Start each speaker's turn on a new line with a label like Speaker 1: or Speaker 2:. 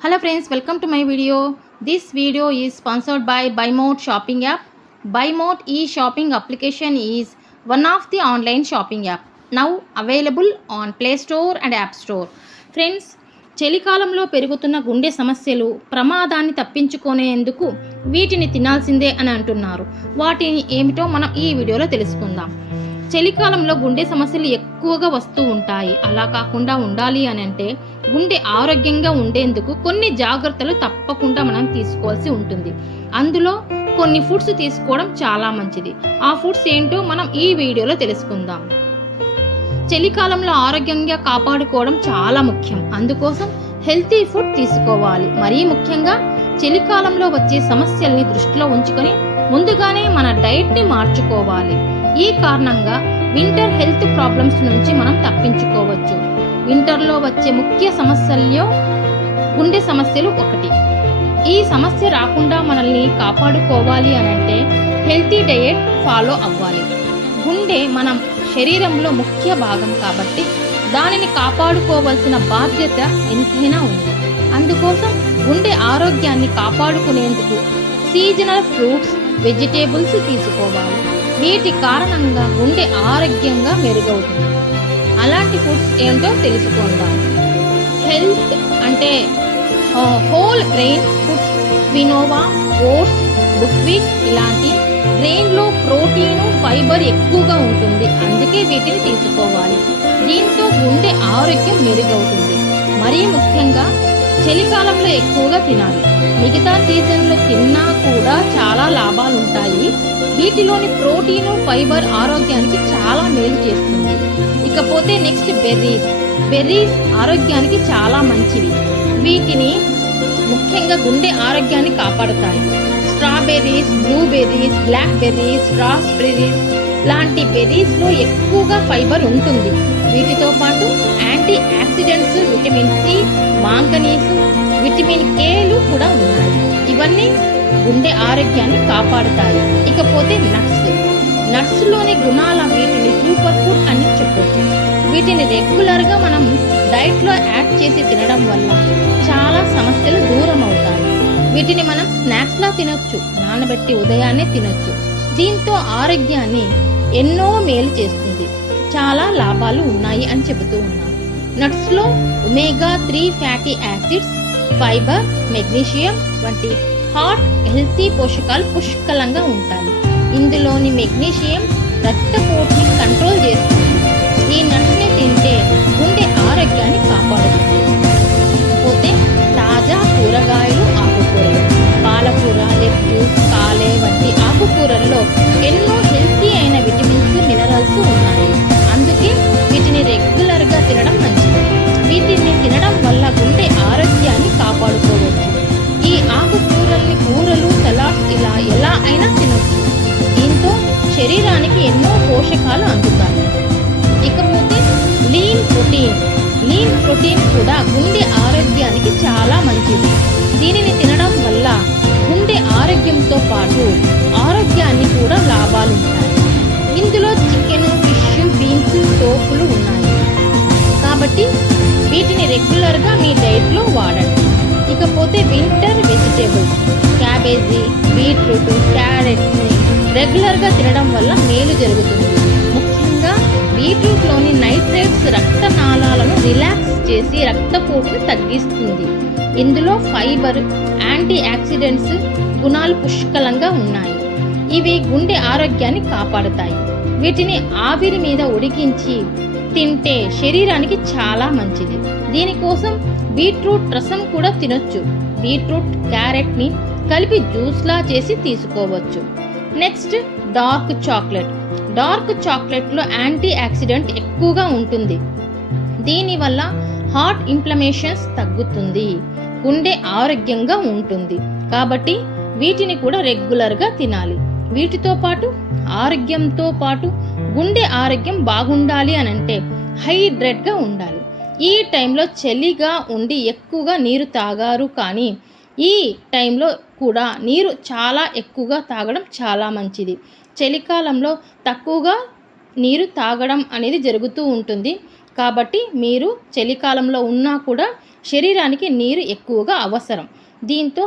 Speaker 1: Hello friends welcome to my video this video is sponsored by by Bymot shopping app by Bymot ఈ shopping application is one of the online shopping app now available on play store and app store friends చలికాలంలో పెరుగుతున్న గుండె సమస్యలు ప్రమాదాన్ని తప్పించుకునేందుకు వీటిని తినాల్సిందే అని అంటున్నారు. వాటిని ఏమిటో మనం ఈ వీడియోలో తెలుసుకుందాం. చలికాలంలో గుండె సమస్యలు ఎక్కువగా వస్తూ ఉంటాయి. అలా కాకుండా ఉండాలి అని అంటే గుండె ఆరోగ్యంగా ఉండేందుకు కొన్ని జాగ్రత్తలు తప్పకుండా మనం తీసుకోవాల్సి ఉంటుంది. అందులో కొన్ని ఫుడ్స్ తీసుకోవడం చాలా మంచిది. ఆ ఫుడ్స్ ఏంటో మనం ఈ వీడియోలో తెలుసుకుందాం. చలికాలంలో ఆరోగ్యంగా కాపాడుకోవడం చాలా ముఖ్యం. అందుకోసం హెల్తీ ఫుడ్ తీసుకోవాలి. మరీ ముఖ్యంగా చలికాలంలో వచ్చే సమస్యల్ని దృష్టిలో ఉంచుకొని ముందుగానే మన డైట్ని మార్చుకోవాలి. ఈ కారణంగా వింటర్ హెల్త్ ప్రాబ్లమ్స్ నుంచి మనం తప్పించుకోవచ్చు. వింటర్లో వచ్చే ముఖ్య సమస్యల్లో గుండె సమస్యలు ఒకటి. ఈ సమస్య రాకుండా మనల్ని కాపాడుకోవాలి అని అంటే హెల్తీ డయట్ ఫాలో అవ్వాలి. గుండె మనం శరీరంలో ముఖ్య భాగం కాబట్టి దానిని కాపాడుకోవాల్సిన బాధ్యత ఎంతైనా ఉంది. అందుకోసం గుండె ఆరోగ్యాన్ని కాపాడుకునేందుకు సీజనల్ ఫ్రూట్స్ వెజిటేబుల్స్ తీసుకోవాలి. వీటి కారణంగా గుండె ఆరోగ్యంగా మెరుగవుతుంది. అలాంటి ఫుడ్స్ ఏంటో తెలుసుకుందాం. హెల్త్ అంటే whole grain foods quinoa oats buckwheat ఇలాంటి గ్రెయిన్లో ప్రోటీన్ ఫైబర్ ఎక్కువగా ఉంటుంది. అందుకే వీటిని తీసుకోవాలి. దీంతో గుండె ఆరోగ్యం మెరుగవుతుంది. మరీ ముఖ్యంగా చలికాలంలో ఎక్కువగా తినాలి. మిగతా సీజన్లో తిన్నా కూడా చాలా లాభాలు ఉంటాయి వీటిలోని ప్రోటీను ఫైబర్ ఆరోగ్యానికి చాలా మేలు చేస్తుంది. ఇకపోతే నెక్స్ట్ బెర్రీస్. బెర్రీస్ ఆరోగ్యానికి చాలా మంచివి. వీటిని ముఖ్యంగా గుండె ఆరోగ్యాన్ని కాపాడుతాయి. Strawberries blueberries black berries raspberries లాంటి బెర్రీస్లో ఎక్కువగా ఫైబర్ ఉంటుంది. వీటితో పాటు anti oxidants vitamin C manganese vitamin కేలు కూడా ఉన్నాయి. ఇవన్నీ గుండె ఆరోగ్యాన్ని కాపాడుతాయి. ఇకపోతే నట్స్. నట్స్లోని గుణాల వీటిని సూపర్ ఫుడ్ అని చెప్పొచ్చు. వీటిని రెగ్యులర్గా మనం డైట్లో యాడ్ చేసి తినడం వల్ల చాలా సమస్యలు దూరం అవుతాయి వీటిని మనం స్నాక్స్లా తినొచ్చు నానబెట్టి ఉదయాన్నే తినొచ్చు. దీంతో ఆరోగ్యాన్ని ఎన్నో మేలు చేస్తుంది. చాలా లాభాలు ఉన్నాయి అని చెబుతూ ఉన్నారు నట్స్లో omega three fatty acids fibre magnesium వంటి హార్ట్ హెల్తీ పోషకాలు పుష్కలంగా ఉంటాయి. ఇందులోని మెగ్నీషియం రక్తపోటుని కంట్రోల్ చేస్తుంది. ఈ నట్ని తింటే గుండె ప్రోటీన్ కూడా గుండె ఆరోగ్యానికి చాలా మంచిది. దీనిని తినడం వల్ల గుండె ఆరోగ్యంతో పాటు ఆరోగ్యాన్ని కూడా లాభాలు ఉంటాయి. ఇందులో చికెన్ ఫిష్ బీన్స్ టోపులు ఉన్నాయి. కాబట్టి వీటిని రెగ్యులర్గా మీ డైట్లో వాడండి. ఇకపోతే వింటర్ వెజిటేబుల్స్ క్యాబేజీ బీట్రూట్ క్యారెట్ని రెగ్యులర్గా తినడం వల్ల మేలు జరుగుతుంది. ముఖ్యంగా బీట్రూట్లోని నైట్రేట్స్ రక్తనాళాలను రిలాక్స్ చేసి రక్తపోటును తగ్గిస్తుంది. ఇందులో ఫైబర్ యాంటీ ఆక్సిడెంట్స్ గుణాలు పుష్కలంగా ఉన్నాయి. ఇవి గుండె ఆరోగ్యాన్ని కాపాడుతాయి. వీటిని ఆవిరి మీద ఉడికించి తింటే శరీరానికి చాలా మంచిది. దీనికోసం బీట్రూట్ రసం కూడా తినొచ్చు. బీట్రూట్ క్యారెట్ని కలిపి జ్యూస్లా చేసి తీసుకోవచ్చు. Next dark chocolate. డార్క్ చాక్లెట్లో యాంటీ ఆక్సిడెంట్ ఎక్కువగా ఉంటుంది. దీనివల్ల హార్ట్ ఇన్ఫ్లమేషన్స్ తగ్గుతుంది. గుండె ఆరోగ్యంగా ఉంటుంది. కాబట్టి వీటిని కూడా రెగ్యులర్గా తినాలి. వీటితో పాటు ఆరోగ్యంతో పాటు గుండె ఆరోగ్యం బాగుండాలి అని అంటే హైడ్రేట్గా ఉండాలి. ఈ టైంలో చలిగా ఉండి ఎక్కువగా నీరు తాగారు కానీ ఈ టైంలో కూడా నీరు చాలా ఎక్కువగా తాగడం చాలా మంచిది. చలికాలంలో తక్కువగా నీరు తాగడం అనేది జరుగుతూ ఉంటుంది. కాబట్టి మీరు చలికాలంలో ఉన్నా కూడా శరీరానికి నీరు ఎక్కువగా అవసరం. దీంతో